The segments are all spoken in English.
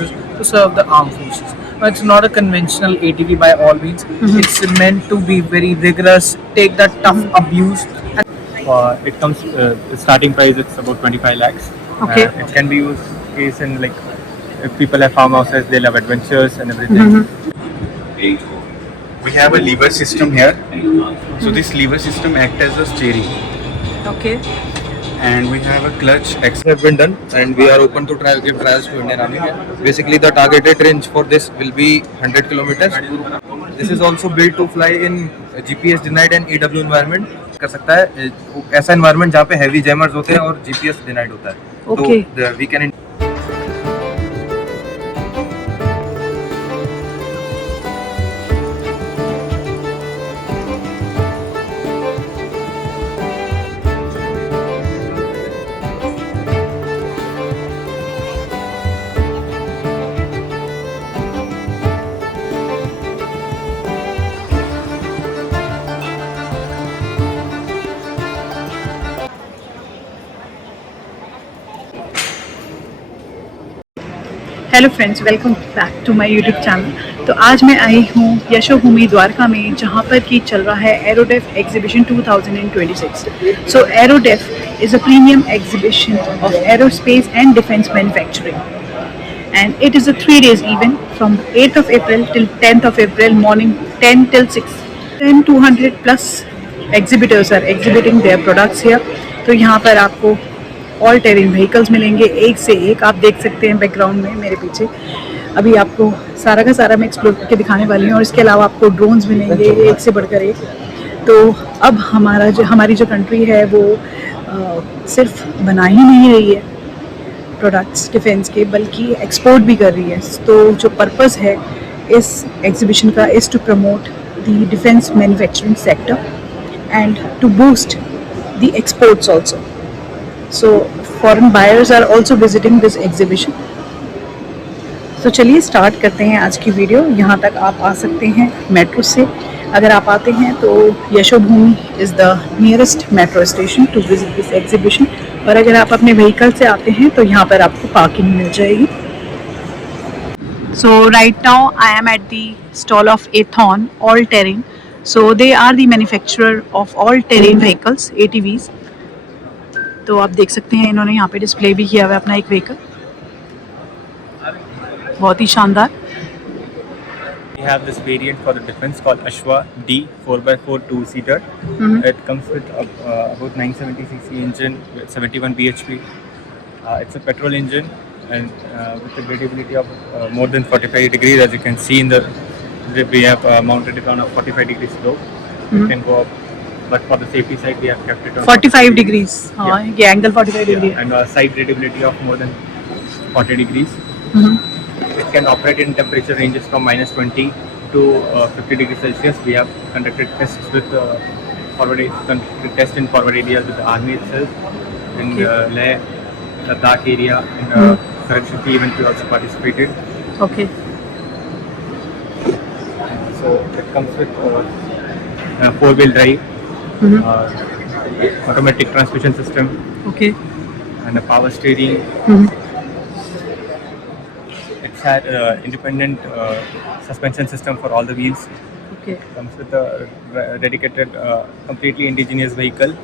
to serve the armed forces. But it's not a conventional ATV by all means. It's meant to be very rigorous, take that tough abuse. It comes the starting price it's about 25 lakhs. Okay. It can be used case in like if people have farmhouses, they love adventures and everything. We have a lever system here. So this lever system acts as a steering, Okay. and we have a clutch. Have been done, and we are open to give trials to Indian Army. Basically, the targeted range for this will be 100 kilometers. This is also built to fly in GPS denied and EW environment. कर सकता है ऐसा environment जहाँ पे heavy jammers होते हैं और GPS denied होता है. Okay. तो we can hello friends, welcome back to my YouTube channel. तो आज मैं आई हूँ यशोभूमि द्वारका में, जहाँ पर कि चल रहा है AeroDef exhibition 2026। So AeroDef is a premium exhibition of aerospace and defence manufacturing and it is a 3 days event from 8th of April till 10th of April morning 10 till 6 and 200 plus exhibitors are exhibiting their products here। तो यहाँ पर आपको all terrain vehicles मिलेंगे, एक से एक। आप देख सकते हैं बैकग्राउंड में मेरे पीछे। अभी आपको सारा का सारा मैं एक्सप्लोर करके दिखाने वाली हूँ, और इसके अलावा आपको ड्रोन्स मिलेंगे एक से बढ़कर एक। तो अब हमारी जो कंट्री है वो सिर्फ बना ही नहीं रही है प्रोडक्ट्स डिफेंस के, बल्कि एक्सपोर्ट भी कर रही है। तो जो पर्पस है इस एग्जीबिशन का is to promote the defence manufacturing sector and to boost the exports also. So foreign buyers are also visiting this exhibition। तो चलिए स्टार्ट करते हैं आज की वीडियो। यहाँ तक आप आ सकते हैं मेट्रो से। अगर आप आते हैं तो Yashobhoomi is the nearest metro station to visit this exhibition, और अगर आप अपने व्हीकल से आते हैं तो यहाँ पर आपको पार्किंग मिल जाएगी। So right now I am at the stall of Athon all terrain. So they are the manufacturer of all terrain vehicles ATVs। तो आप देख सकते हैं इन्होंने यहाँ पे डिस्प्ले भी किया हुआ है अपना एक व्हीकल, बहुत ही शानदार। We have this variant for the defense called Ashwa D 4x4 2-seater. It comes with about 970 cc engine with 71 bhp. It's a petrol engine and with a gradability of more than 45 degrees. As you can see in we have mounted it on a 45 degree slope. It can go up, but for the safety side we have kept it on 45 degrees. हाँ, ये angle 45 degree है। and side gradability of more than 40 degrees. It can operate in temperature ranges from -20 to 50 degrees Celsius. We have conducted tests with test in forward areas with the army itself, in Leh, Ladakh area, and currently even we also participated. Okay. So it comes with 4-wheel drive, automatic transmission system, Okay. and a power steering. It's had independent suspension system for all the wheels. Okay. Comes with a dedicated, completely indigenous vehicle.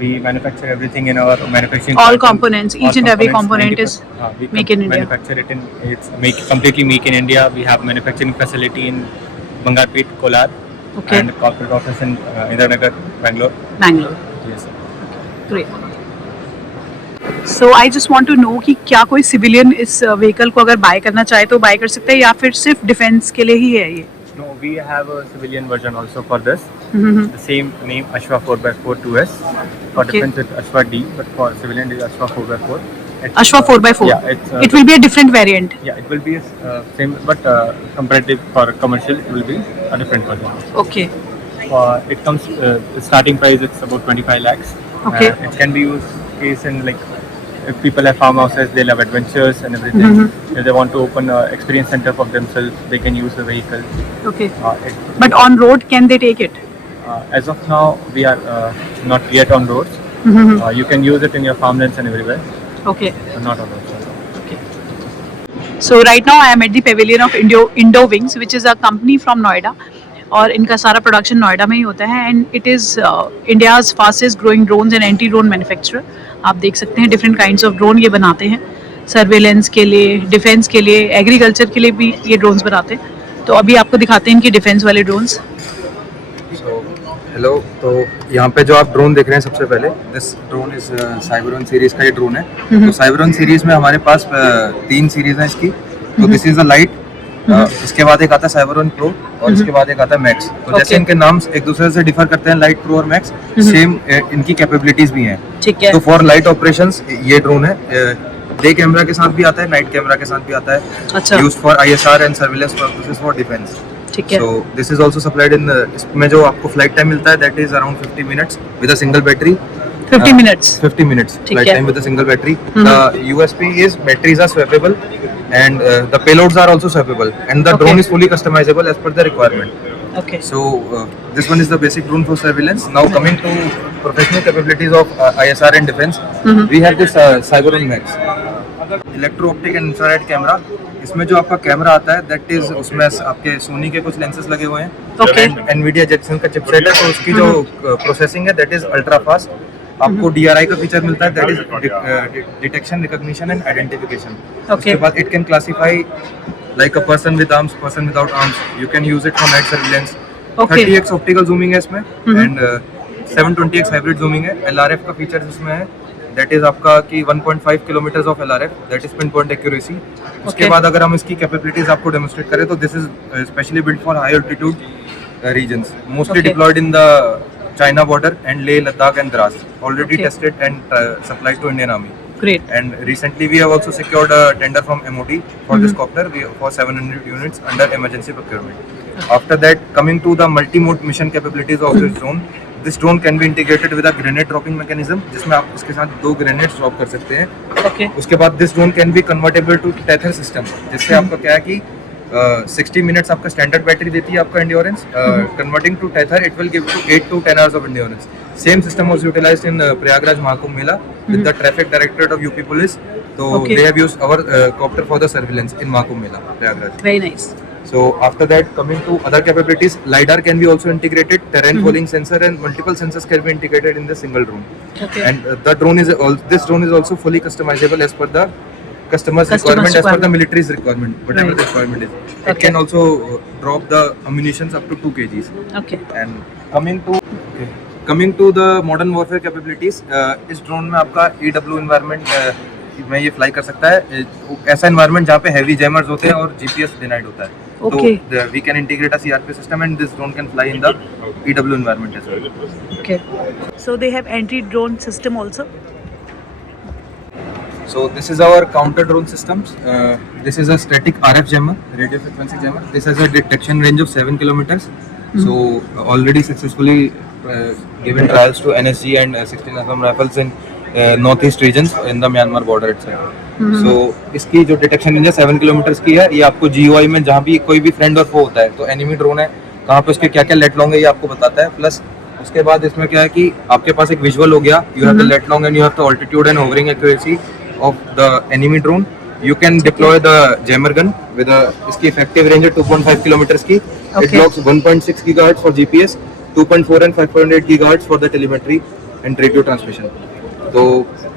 We manufacture everything in our manufacturing. All plant. components, each All and every components, component is we make in India. manufacture it in. It's completely make in India. We have manufacturing facility in Bangarpet, Kolar, Okay. and corporate office in Indiranagar, Bangalore. Bangalore। Yes, sir. Great। So I just want to know कि क्या कोई civilian इस vehicle को अगर bye करना चाहे तो bye कर सकते हैं, या फिर सिर्फ डिफेंस के लिए ही है ये? No, we have a civilian version also for this. The same name, Ashwa 4x4 2S. For Okay. defense, it's Ashwa D, but for civilian, it's Ashwa 4x4. Ashwa 4x4। Yeah, it's. It will be a different variant। Yeah, it will be same, but comparative for commercial, it will be a different version. Okay। It comes the starting price it's about 25 lakhs. Okay. It can be used case in like if people have farmhouses, they love adventures and everything. If they want to open an experience center for themselves, they can use the vehicle. Okay। It, But on road can they take it? as of now, we are not yet on roads. You can use it in your farmlands and everywhere, Okay। but not on roads. So right now I am at the pavilion of Indo Wings, which is a company from Noida. और इनका सारा production Noida में ही होता है and it is India's fastest growing drones and anti drone manufacturer. आप देख सकते हैं डिफरेंट काइंड्स ऑफ ड्रोन ये बनाते हैं, सर्वेलेंस के लिए, डिफेंस के लिए, एग्रीकल्चर के लिए भी ये ड्रोन्स बनाते हैं. तो अभी आपको दिखाते हैं इनकी डिफेंस वाले ड्रोन्स. हेलो, तो यहाँ पे जो आप ड्रोन देख रहे हैं सबसे पहले, दिस ड्रोन इज साइबरवन सीरीज का ये ड्रोन है. तो साइबरवन सीरीज में हमारे पास 3 सीरीज हैं इसकी. तो दिस इज अ लाइट, इसके बाद एक आता है साइबरवन प्रो और इसके बाद एक आता है मैक्स. तो जैसे इनके नाम एक दूसरे से डिफर करते हैं, लाइट, प्रो और मैक्स, सेम इनकी कैपेबिलिटीज भी हैं. ठीक है. तो फॉर लाइट ऑपरेशंस ये ड्रोन है. डे कैमरा के साथ भी आता है, नाइट कैमरा के साथ भी आता है. अच्छा. Used for ISR and surveillance purposes for defence. ठीक है. So this is also supplied in इसमें जो आपको फ्लाइट टाइम मिलता है that is around 50 minutes with a single battery. 50 minutes. 50 minutes ठीक flight है. time with a single battery. The USP is batteries are swappable and the payloads are also swappable and the Okay. drone is fully customizable as per the requirement. Okay. So this one is the basic drone for surveillance. Now coming to professional capabilities of ISR and defense, we have this Cyberon Max. Electro-optic and infrared camera. इसमें जो आपका camera आता है that is, उसमें आपके सोनी के कुछ lenses लगे हुए हैं. Okay. एनवीडिया जेक्सन का चिपसेट है, तो उसकी जो प्रोसेसिंग है दैट इज अल्ट्रा फास्ट. आपको DRI का फीचर मिलता है that is detection, recognition and identification. उसके बाद it can classify like a person with arms, person without arms. You can use it for night surveillance. 30x optical zooming है इसमें and 720x hybrid zooming है. LRF का feature इसमें है that is आपका कि 1.5 kilometres of LRF, that is pin point accuracy. उसके बाद अगर हम इसकी कैपेबिलिटीज आपको डेमोस्ट्रेट करें तो this is specially built for high altitude regions, mostly deployed in the China border and Leh, Ladakh and Dras. Already tested and supplied to Indian army. Great. And recently we have also secured a tender from MOD for this copter for 700 units under emergency procurement. After that, coming to the multi-mode mission capabilities of this drone. This drone can be integrated with a grenade dropping mechanism, जिसमें आप इसके साथ 2 grenades drop कर सकते हैं. Okay. उसके बाद this drone can be convertible to tether system, जिससे आपका क्या है कि 60 minutes आपका स्टैंडर्ड बैटरी देती है आपका endurance. Converting to tether, it will give you 8 to 10 hours of endurance. Same system was utilized in Prayagraj Mahakumbh Mela with the Traffic Directorate of UP Police. So they have used our copter for the surveillance in Mahakumbh Mela, Prayagraj. Very nice. So after that, coming to other capabilities, LiDAR can be also integrated, terrain following sensor and multiple sensors can be integrated in the single drone. Okay. And the drone is this drone is also fully customizable as per the customer's requirement, as per the military's requirement, whatever the requirement is. It can also drop the ammunitions up to 2 kgs. Okay. And coming to the modern warfare capabilities, इस drone में आपका EW environment में ये fly कर सकता है. ऐसा environment जहाँ पे हैवी जैमर्स होते हैं और GPS डिनाइड होता है. Okay. तो we can integrate a CRP system and this drone can fly in the EW environment as well. Okay. So they have anti-drone system also. So this is our counter drone systems. This is a static RF jammer, radio frequency jammer. This has a detection range of 7 kilometers. So already successfully given trials to NSG and 16 Assam Rifles in northeast regions in the Myanmar border itself. So इसकी जो detection range है 7 kilometres की है. ये आपको GUI में जहाँ भी कोई भी फ्रेंड और फो होता है तो एनिमी ड्रोन है कहाँ पे उसके क्या क्या लेट लॉन्ग है ये आपको बताता है. प्लस उसके बाद इसमें क्या है कि आपके पास एक विजुअल हो गया, you have the lat long and you have the altitude and hovering accuracy of the enemy drone. You can deploy the jammer gun with a इसकी effective range है 2.5 kilometers की. It blocks 1.6 gigahertz for GPS, 2.4 and 5.8 gigahertz for the telemetry and radio transmission. तो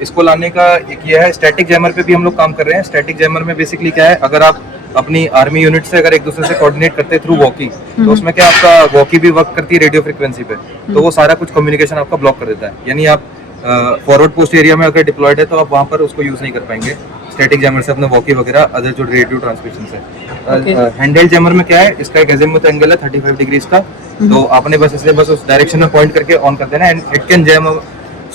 इसको लाने का एक ये है. स्टैटिक जैमर पे भी हम लोग काम कर रहे हैं. स्टैटिक जैमर में बेसिकली क्या है, अगर आप अपनी आर्मी यूनिट से अगर एक दूसरे से कोऑर्डिनेट करते हैं थ्रू वॉकी, तो उसमें क्या आपका वॉकी भी वर्क करती है रेडियो फ्रिक्वेंसी पे, तो वो सारा कुछ कम्युनिकेशन आपका ब्लॉक कर देता है. यानी आप फॉरवर्ड पोस्ट एरिया में अगर डिप्लॉयड है तो आप वहाँ पर उसको यूज़ नहीं कर पाएंगे स्टैटिक जैमर से अपने वॉकी वगैरह अदर जो रेडियो ट्रांसमिशन से. हैंडहेल्ड जैमर में क्या है, इसका एक एजिमुथ एंगल है 35 डिग्रीज का. तो आपने बस इसे बस उस डायरेक्शन में पॉइंट करके ऑन कर देना and it can jam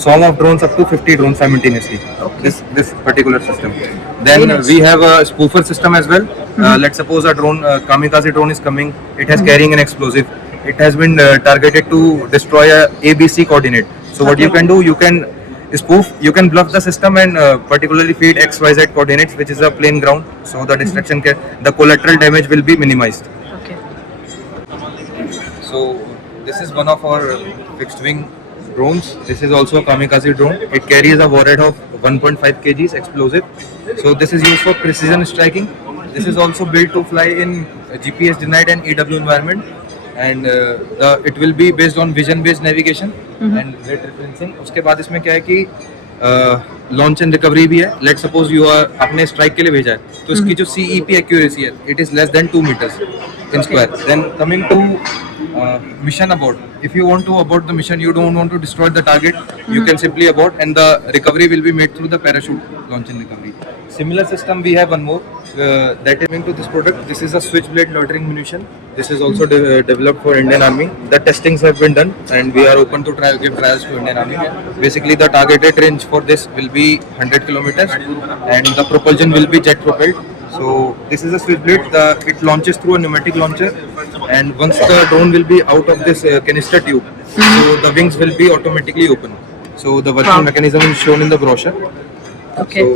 swarm of drones up to 50 drones simultaneously. This particular system. Then we have a spoofer system as well. Let's suppose a drone, kamikaze drone is coming. It has carrying an explosive. It has been targeted to destroy a ABC coordinate. So what you can do, you can spoof, you can bluff the system and particularly feed XYZ coordinates, which is a plain ground. So the destruction the collateral damage will be minimized. Okay. So this is one of our fixed wing drones. This is also a kamikaze drone. It carries a warhead of 1.5 kgs explosive. So this is used for precision striking. This is also built to fly in GPS denied and EW environment, and it will be based on vision based navigation and rate referencing. उसके बाद इसमें क्या है कि launch and recovery भी है. Let suppose you are आपने strike के लिए भेजा है, तो इसकी जो CEP एक्यूरेसी है, it is less than 2 meters in square. Then coming to mission abort. If you want to abort the mission, you don't want to destroy the target, you can simply abort, and the recovery will be made through the parachute launch and recovery. Similar system we have one more that is into this product. This is a switchblade loitering munition. This is also developed for Indian Army. The testings have been done, and we are open to give trials to Indian Army. Basically, the targeted range for this will be 100 kilometers, and the propulsion will be jet propelled. So this is a switchblade. It launches through a pneumatic launcher, and once the drone will be out of this canister tube, so the wings will be automatically open. So the working mechanism is shown in the brochure. Okay. So,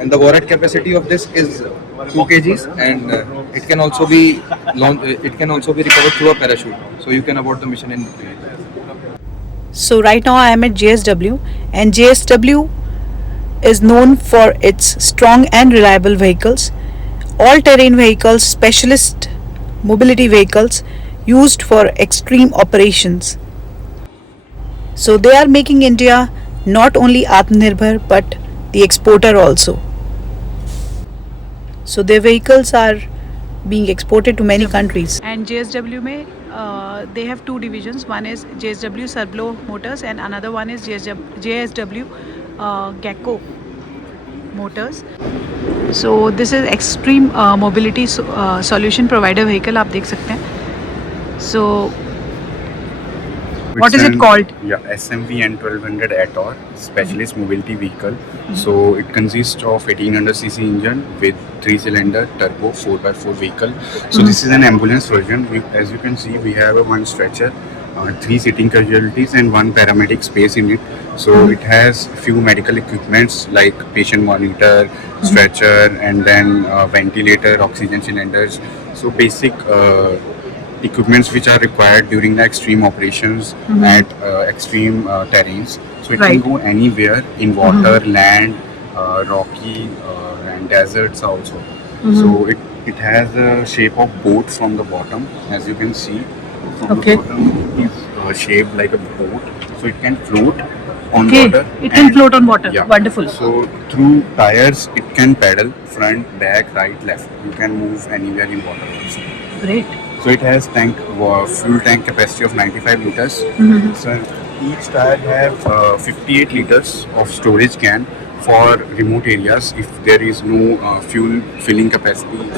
and the warhead capacity of this is 2 kgs, and it can also be it can also be recovered through a parachute. So you can abort the mission in. So right now I am at JSW, and JSW is known for its strong and reliable vehicles, all-terrain vehicles, specialist mobility vehicles used for extreme operations. So they are making India not only Atmanirbhar but the exporter also. So their vehicles are being exported to many countries. And JSW में they have two divisions. One is JSW Sarblo Motors and another one is JSW Gecko Motors. So this is extreme mobility solution provider vehicle. आप देख सकते हैं. So what is it called? Yeah, SMV N1200 Ator, specialist mobility vehicle. So it consists of 1800cc engine with 3-cylinder turbo 4x4 vehicle. So this is an ambulance version. As you can see, we have a 1 stretcher, 3 sitting casualties and 1 paramedic space in it. So it has few medical equipments like patient monitor, stretcher, and then ventilator, oxygen cylinders. So basic equipments which are required during the extreme operations at extreme terrains. So it can go anywhere in water, land, rocky, and deserts also. So it has a shape of boat from the bottom, as you can see. From the bottom is shaped like a boat, so it can float on water. It can float on water. Yeah. Wonderful. So through tires, it can pedal front, back, right, left. You can move anywhere in water also. Great. So it has fuel tank capacity of 95 liters. So each tire have 58 liters of storage can for remote areas if there is no fuel filling capacity,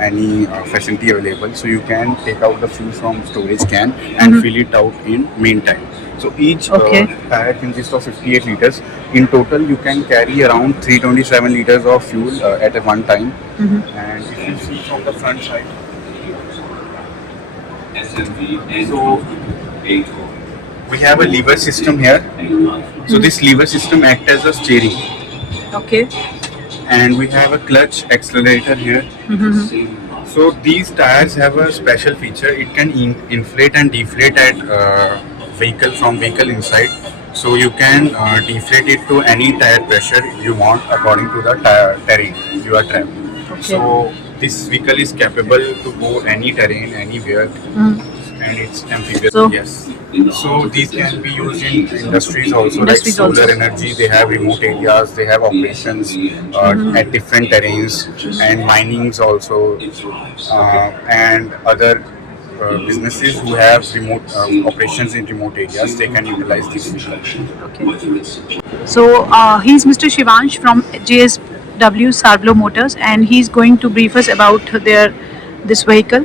any facility available. So you can take out the fuel from storage can and fill it out in main tank. So each tire consists of 58 liters. In total, you can carry around 327 liters of fuel at a one time. And if you see from the front side, so we have a lever system here. So this lever system acts as a steering. Okay. And we have a clutch accelerator here. So these tires have a special feature. It can inflate and deflate at vehicle inside. So you can deflate it to any tire pressure you want according to the terrain you are traveling. So this vehicle is capable to go any terrain, anywhere, and it's amphibious. So, yes. So these can be used in industries also, like solar energy. They have remote areas. They have operations at different terrains, and minings also, and other businesses who have remote operations in remote areas. They can utilize this vehicle. So he's Mr. Shivansh from JSW Sarblo Motors, and he's going to brief us about this vehicle.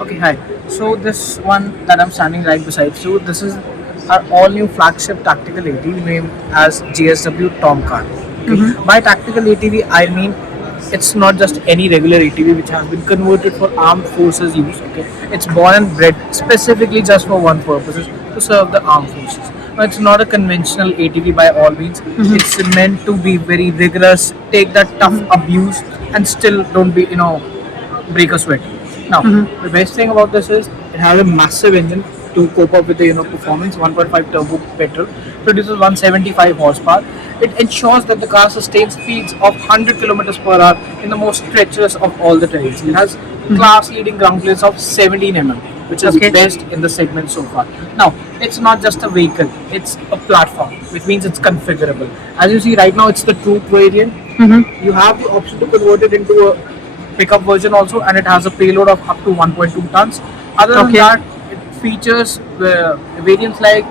Okay, hi. So this one that I'm standing right beside you, this is our all-new flagship tactical ATV named as JSW Tomcat. Okay? By tactical ATV, I mean it's not just any regular ATV which has been converted for armed forces use. Okay, it's born and bred specifically just for one purpose, to serve the armed forces. Now, it's not a conventional ATV by all means. It's meant to be very rigorous, take that tough abuse, and still don't break a sweat. Now, the best thing about this is it has a massive engine, to cope up with the performance. 1.5 turbo petrol produces 175 horsepower. It ensures that the car sustains speeds of 100 kilometers per hour in the most treacherous of all the terrains. It has class-leading ground clearance of 17 mm, which is Okay. best in the segment so far. Now, it's not just a vehicle; it's a platform, which means it's configurable. As you see right now, it's the Troop variant. You have the option to convert it into a pickup version also, and it has a payload of up to 1.2 tons. Other than Okay. that, it features variants like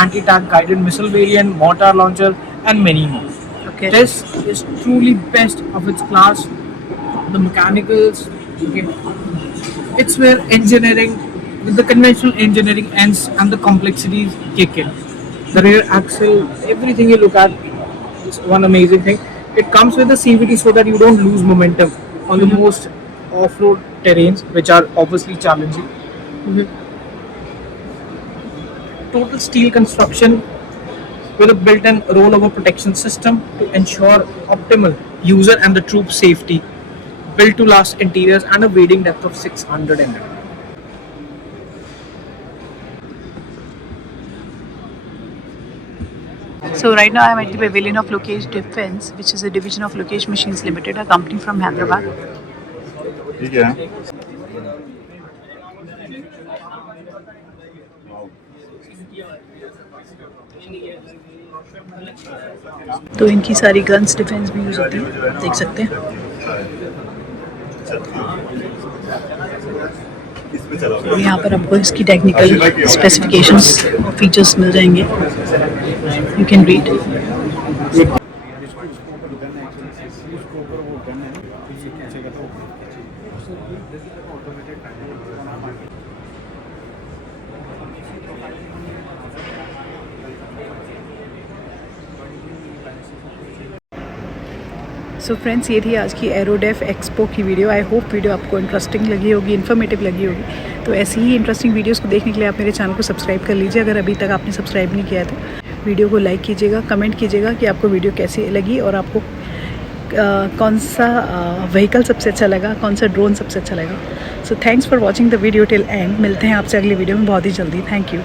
anti-tank guided missile variant, mortar launcher, and many more. Okay. This is truly best of its class. The mechanicals, okay, it's where engineering, with the conventional engineering ends and the complexities kick in. The rear axle, everything you look at, is one amazing thing. It comes with a CVT so that you don't lose momentum on the most off-road terrains, which are obviously challenging. Total steel construction with a built-in rollover protection system to ensure optimal user and the troop safety. Built to last interiors and a wading depth of 600 mm. So right now I'm at the pavilion of Lokesh Defence, which is a division of Lokesh Machines Limited, a company from Hyderabad. तो इनकी सारी guns defence भी use होती है, आप देख सकते हैं। तो यहाँ पर आपको इसकी टेक्निकल स्पेसिफिकेशंस और फीचर्स मिल जाएंगे, you can read. So friends, ये थी आज की एरोडेफ एक्सपो की वीडियो। आई होप वीडियो आपको इंटरेस्टिंग लगी होगी, इन्फॉर्मेटिव लगी होगी। तो ऐसी ही इंटरेस्टिंग वीडियोस को देखने के लिए आप मेरे चैनल को सब्सक्राइब कर लीजिए, अगर अभी तक आपने सब्सक्राइब नहीं किया है तो। वीडियो को लाइक कीजिएगा, कमेंट कीजिएगा कि आपको वीडियो कैसी लगी और आपको कौन सा व्हीकल सबसे अच्छा लगा, कौन सा ड्रोन सबसे अच्छा लगा। So thanks for watching the video till and. मिलते हैं आपसे अगली वीडियो में बहुत ही जल्दी। Thank you.